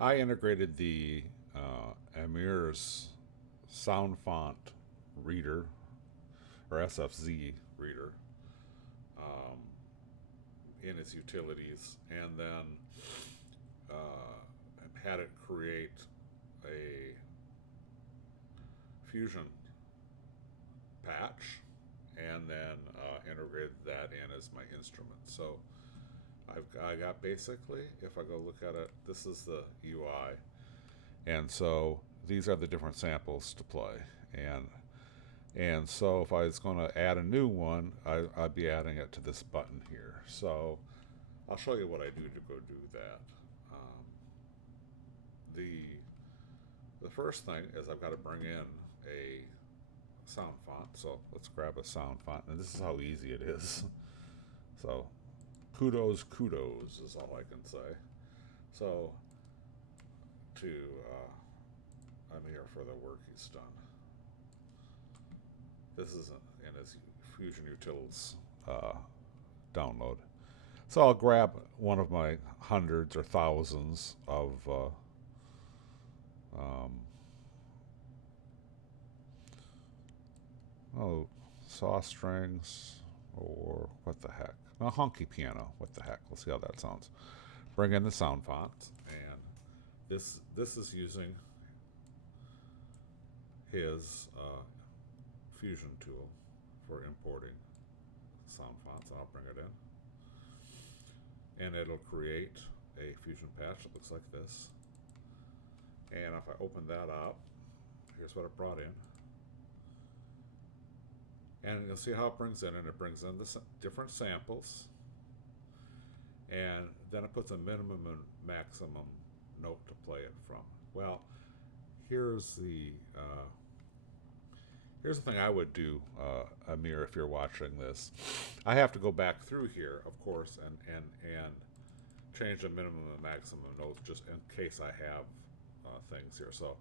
I integrated the Amir's sound font reader or SFZ reader um, in its utilities, and then had it create a fusion patch, and then integrated that in as my instrument. So I got basically, if I go look at it, this is the UI, and so these are the different samples to play, and so if I was going to add a new one, I'd be adding it to this button here. So I'll show you what I do to go do that. Um, the the first thing is I've got to bring in a sound font. So let's grab a sound font, and this is how easy it is. So kudos is all I can say. So to Amir for the work he's done. This is in his Fusion Utils download. So I'll grab one of my hundreds or thousands of um, oh, saw strings, or what the heck? A honky piano. What the heck? Let's see how that sounds. Bring in the sound font, and this is using his Fusion tool for importing sound fonts. I'll bring it in, and it'll create a Fusion patch that looks like this. And if I open that up, here's what it brought in. And you'll see how it brings in, and it brings in the different samples, and then it puts a minimum and maximum note to play it from. Well, here's the uh, here's the thing I would do, Amir, if you're watching this. I have to go back through here, of course, and change the minimum and maximum notes just in case I have things here. So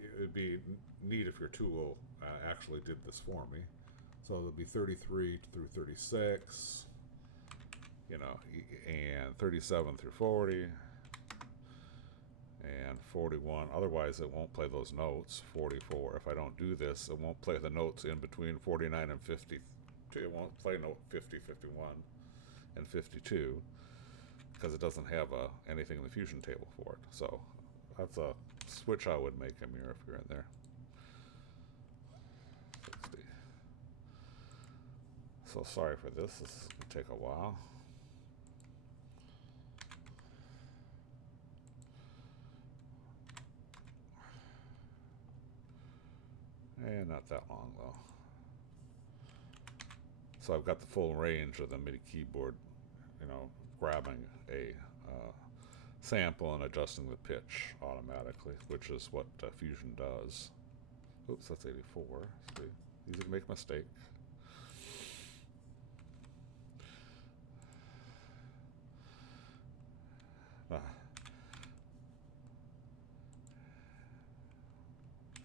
it would be neat if your tool actually did this for me. So it'll be 33 through 36, you know, and 37 through 40, and 41. Otherwise, it won't play those notes. 44. If I don't do this, it won't play the notes in between 49 and 50. It won't play note 50, 51, and 52 because it doesn't have anything in the fusion table for it. So that's a switch I would make, Amir, if you're in there. 60. So sorry for this. This is going to take a while. And not that long, though. So I've got the full range of the MIDI keyboard, you know, grabbing a sample and adjusting the pitch automatically, which is what Fusion does. Oops, that's 84. See, easy to make a mistake. Uh,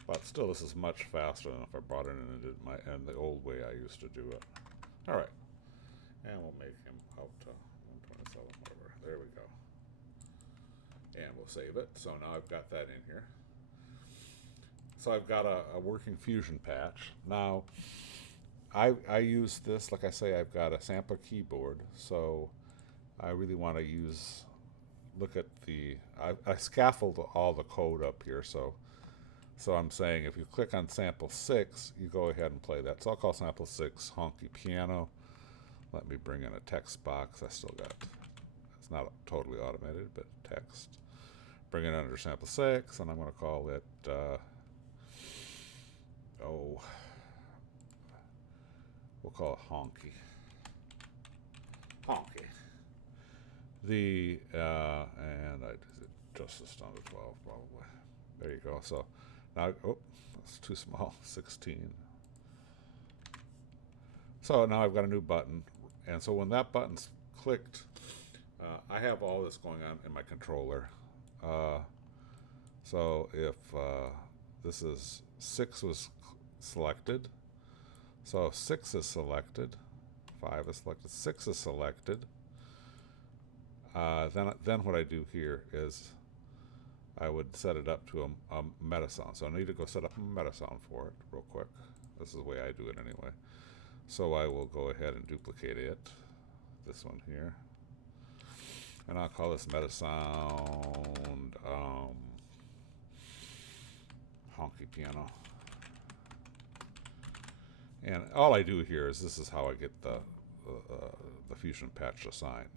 but still, this is much faster than if I brought it in and did the old way I used to do it. All right, and we'll make him out to 127, whatever. There we go. And we'll save it. So now I've got that in here. So I've got a working Fusion patch. Now, I use this, like I say, I've got a sampler keyboard, so I really want to look at I scaffold all the code up here, so I'm saying if you click on sample 6, you go ahead and play that. So I'll call sample 6 honky piano. Let me bring in a text box. It's not totally automated, but text. Bring it under sample 6, and I'm going to call it, we'll call it honky. Honky. And I adjust this down to 12 probably. There you go. So now, that's too small, 16. So now I've got a new button, and so when that button's clicked, I have all this going on in my controller. So if this is 6 was selected, so if 6 is selected, 5 is selected, 6 is selected, then what I do here is I would set it up to a meta sound. So I need to go set up a meta sound for it real quick. This is the way I do it anyway. So I will go ahead and duplicate it, this one here, and I'll call this meta sound honky piano. And all I do here is this is how I get the fusion patch assigned.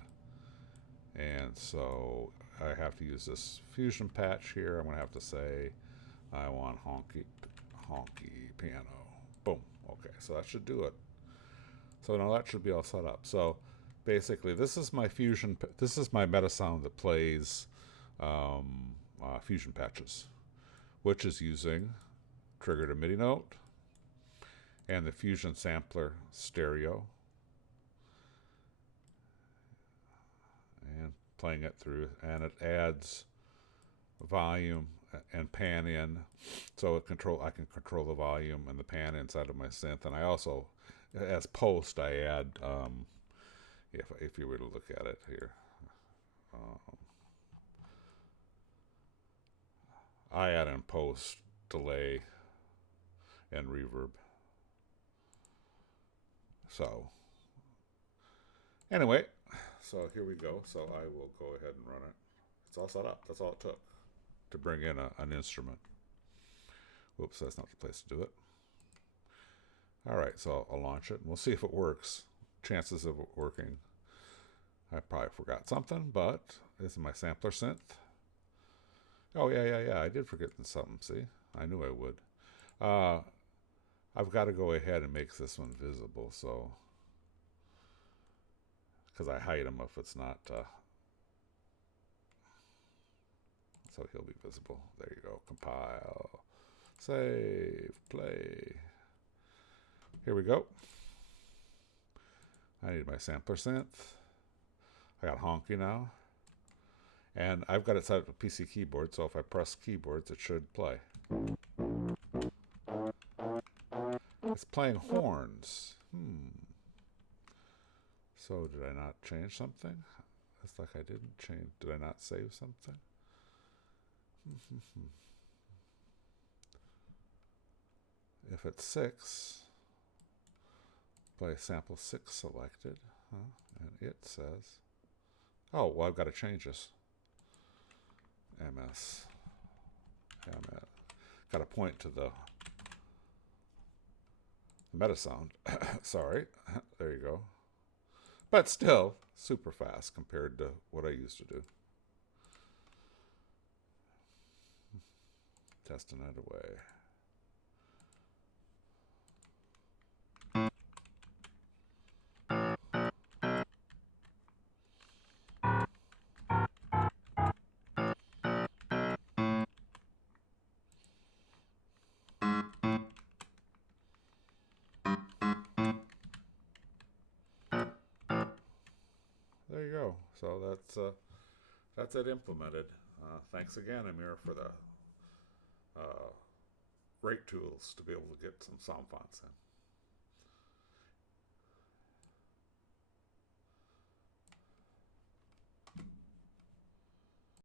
And so I have to use this fusion patch here. I'm going to have to say I want honky piano. Boom. Okay, so that should do it. So now that should be all set up. So basically, this is my fusion. This is my meta sound that plays fusion patches, which is using trigger to MIDI note and the fusion sampler stereo, and playing it through, and it adds volume and pan in, so I can control the volume and the pan inside of my synth. And I also, as post, I add if you were to look at it here, I add in post delay and reverb. So anyway, so here we go. So I will go ahead and run it. It's all set up. That's all it took to bring in an instrument. Whoops, that's not the place to do it. All right, so I'll launch it and we'll see if it works. Chances of it working, I probably forgot something, but this is my sampler synth. Oh yeah, I did forget something. See, I knew I would. I've got to go ahead and make this one visible, so because I hide him if it's not. So he'll be visible. There you go. Compile, save, play. Here we go. I need my sampler synth. I got honky now. And I've got it set up to PC keyboard, so if I press keyboards, it should play. It's playing horns. So did I not change something? It's like I didn't change. Did I not save something? If it's 6, play sample 6 selected. And it says, oh, well, I've got to change this. MS. Got to point to the meta sound. Sorry. There you go. But still, super fast compared to what I used to do. Testing it away. There you go. So that's it implemented. Thanks again, Amir, for the great tools to be able to get some sound fonts in.